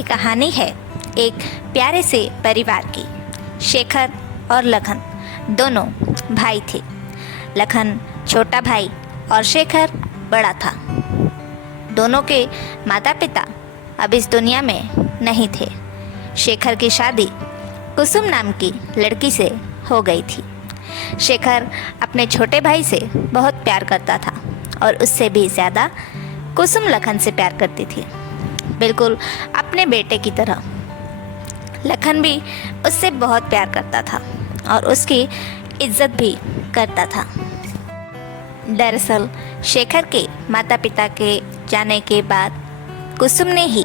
की कहानी है एक प्यारे से परिवार की। शेखर और लखन दोनों भाई थे। लखन छोटा भाई और शेखर बड़ा था। दोनों के माता पिता अब इस दुनिया में नहीं थे। शेखर की शादी कुसुम नाम की लड़की से हो गई थी। शेखर अपने छोटे भाई से बहुत प्यार करता था और उससे भी ज़्यादा कुसुम लखन से प्यार करती थी, बिल्कुल अपने बेटे की तरह। लखन भी उससे बहुत प्यार करता था और उसकी इज्जत भी करता था। दरअसल शेखर के माता पिता के जाने के बाद कुसुम ने ही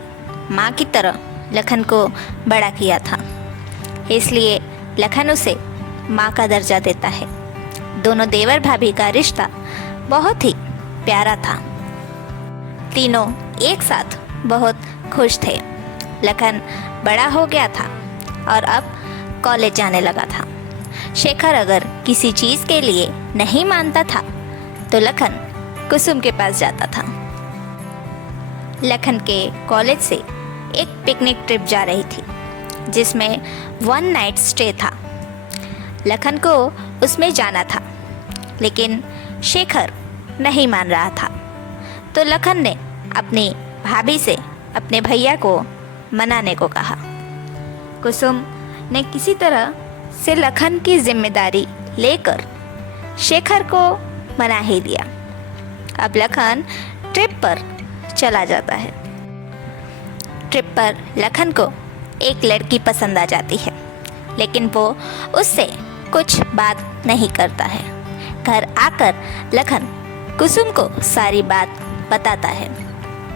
माँ की तरह लखन को बड़ा किया था, इसलिए लखन उसे माँ का दर्जा देता है। दोनों देवर भाभी का रिश्ता बहुत ही प्यारा था। तीनों एक साथ बहुत खुश थे। लखन बड़ा हो गया था और अब कॉलेज जाने लगा था। शेखर अगर किसी चीज़ के लिए नहीं मानता था तो लखन कुसुम के पास जाता था। लखन के कॉलेज से एक पिकनिक ट्रिप जा रही थी जिसमें 1 नाइट स्टे था। लखन को उसमें जाना था, लेकिन शेखर नहीं मान रहा था, तो लखन ने अपनी भाभी से अपने भैया को मनाने को कहा। कुसुम ने किसी तरह से लखन की जिम्मेदारी लेकर शेखर को मना ही दिया। अब लखन ट्रिप पर चला जाता है। ट्रिप पर लखन को एक लड़की पसंद आ जाती है, लेकिन वो उससे कुछ बात नहीं करता है। घर आकर लखन कुसुम को सारी बात बताता है।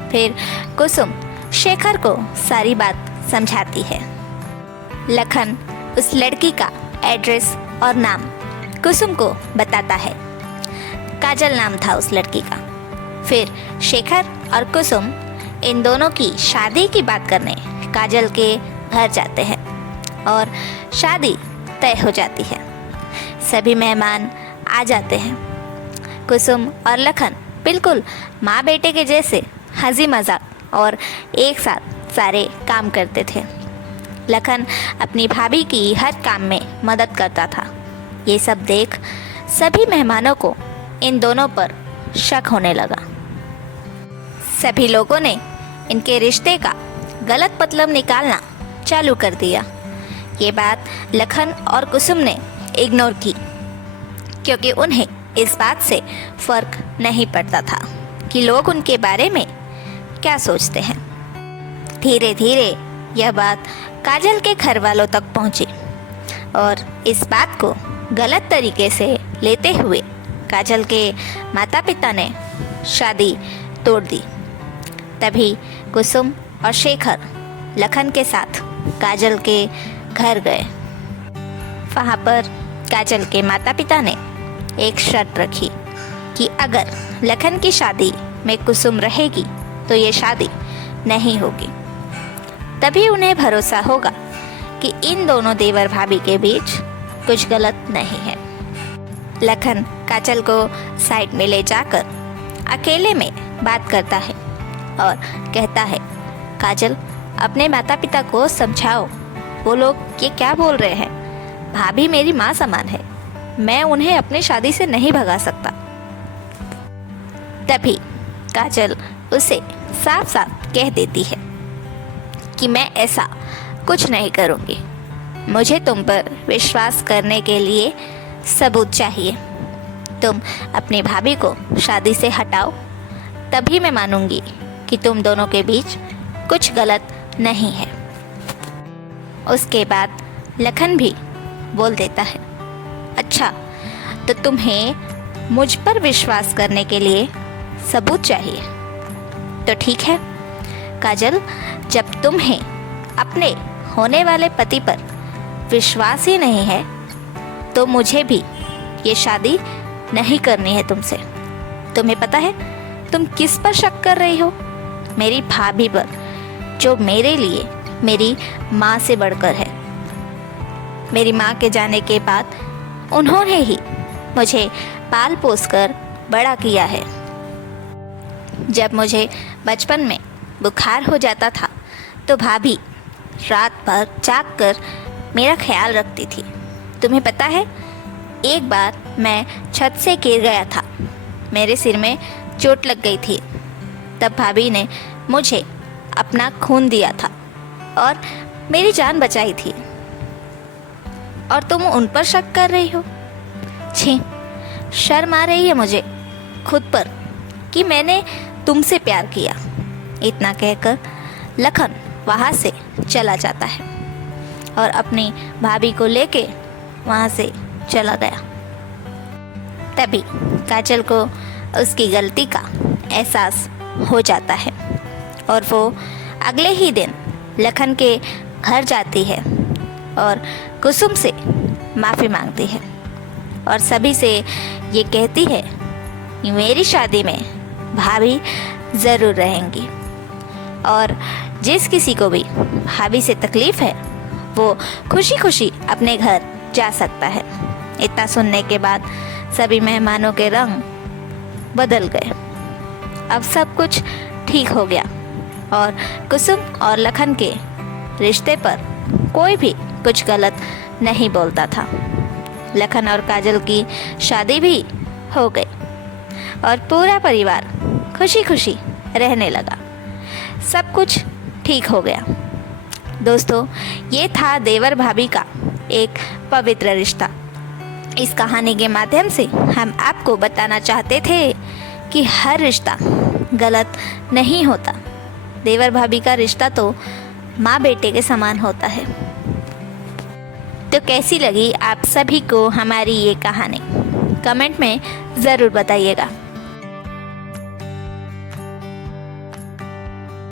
फिर कुसुम शेखर को सारी बात समझाती है। लखन उस लड़की का एड्रेस और नाम कुसुम को बताता है। काजल नाम था उस लड़की का। फिर शेखर और कुसुम इन दोनों की शादी की बात करने काजल के घर जाते हैं और शादी तय हो जाती है। सभी मेहमान आ जाते हैं। कुसुम और लखन बिल्कुल माँ बेटे के जैसे हंसी मजाक और एक साथ सारे काम करते थे। लखन अपनी भाभी की हर काम में मदद करता था। ये सब देख सभी मेहमानों को इन दोनों पर शक होने लगा। सभी लोगों ने इनके रिश्ते का गलत मतलब निकालना चालू कर दिया। ये बात लखन और कुसुम ने इग्नोर की, क्योंकि उन्हें इस बात से फर्क नहीं पड़ता था कि लोग उनके बारे में क्या सोचते हैं। धीरे धीरे यह बात काजल के घर वालों तक पहुंची और इस बात को गलत तरीके से लेते हुए काजल के माता पिता ने शादी तोड़ दी। तभी कुसुम और शेखर लखन के साथ काजल के घर गए। वहाँ पर काजल के माता पिता ने एक शर्त रखी कि अगर लखन की शादी में कुसुम रहेगी तो ये शादी नहीं होगी। तभी उन्हें भरोसा होगा कि इन दोनों देवर भाभी के बीच कुछ गलत नहीं है। लखन काजल को साइड में ले जाकर अकेले में बात करता है और कहता है, काजल, अपने माता पिता को समझाओ, वो लोग ये क्या बोल रहे हैं। भाभी मेरी माँ समान है, मैं उन्हें अपनी शादी से नहीं भगा सकता। तभी काजल उसे साफ साफ कह देती है कि मैं ऐसा कुछ नहीं करूँगी। मुझे तुम पर विश्वास करने के लिए सबूत चाहिए। तुम अपनी भाभी को शादी से हटाओ, तभी मैं मानूंगी कि तुम दोनों के बीच कुछ गलत नहीं है। उसके बाद लखन भी बोल देता है, अच्छा, तो तुम्हें मुझ पर विश्वास करने के लिए सबूत चाहिए, तो ठीक है काजल, जब तुम्हें अपने होने वाले पति पर विश्वास ही नहीं है तो मुझे भी ये शादी नहीं करनी है तुमसे। तुम्हें पता है तुम किस पर शक कर रही हो? मेरी भाभी पर, जो मेरे लिए मेरी माँ से बढ़कर है। मेरी माँ के जाने के बाद उन्होंने ही मुझे पाल पोस कर बड़ा किया है। जब मुझे बचपन में बुखार हो जाता था तो भाभी रात भर जाग कर मेरा ख्याल रखती थी। तुम्हें पता है, एक बार मैं छत से गिर गया था, मेरे सिर में चोट लग गई थी। तब भाभी ने मुझे अपना खून दिया था और मेरी जान बचाई थी, और तुम उन पर शक कर रही हो? छी, शर्म आ रही है मुझे खुद पर कि मैंने तुमसे प्यार किया। इतना कहकर लखन वहाँ से चला जाता है और अपनी भाभी को लेके वहाँ से चला गया। तभी काजल को उसकी गलती का एहसास हो जाता है और वो अगले ही दिन लखन के घर जाती है और कुसुम से माफ़ी मांगती है और सभी से ये कहती है कि मेरी शादी में भाभी ज़रूर रहेंगी, और जिस किसी को भी भाभी से तकलीफ़ है वो खुशी खुशी अपने घर जा सकता है। इतना सुनने के बाद सभी मेहमानों के रंग बदल गए। अब सब कुछ ठीक हो गया और कुसुम और लखन के रिश्ते पर कोई भी कुछ गलत नहीं बोलता था। लखन और काजल की शादी भी हो गई और पूरा परिवार खुशी खुशी रहने लगा। सब कुछ ठीक हो गया। दोस्तों, ये था देवर भाभी का एक पवित्र रिश्ता। इस कहानी के माध्यम से हम आपको बताना चाहते थे कि हर रिश्ता गलत नहीं होता। देवर भाभी का रिश्ता तो माँ बेटे के समान होता है। तो कैसी लगी आप सभी को हमारी ये कहानी? कमेंट में ज़रूर बताइएगा।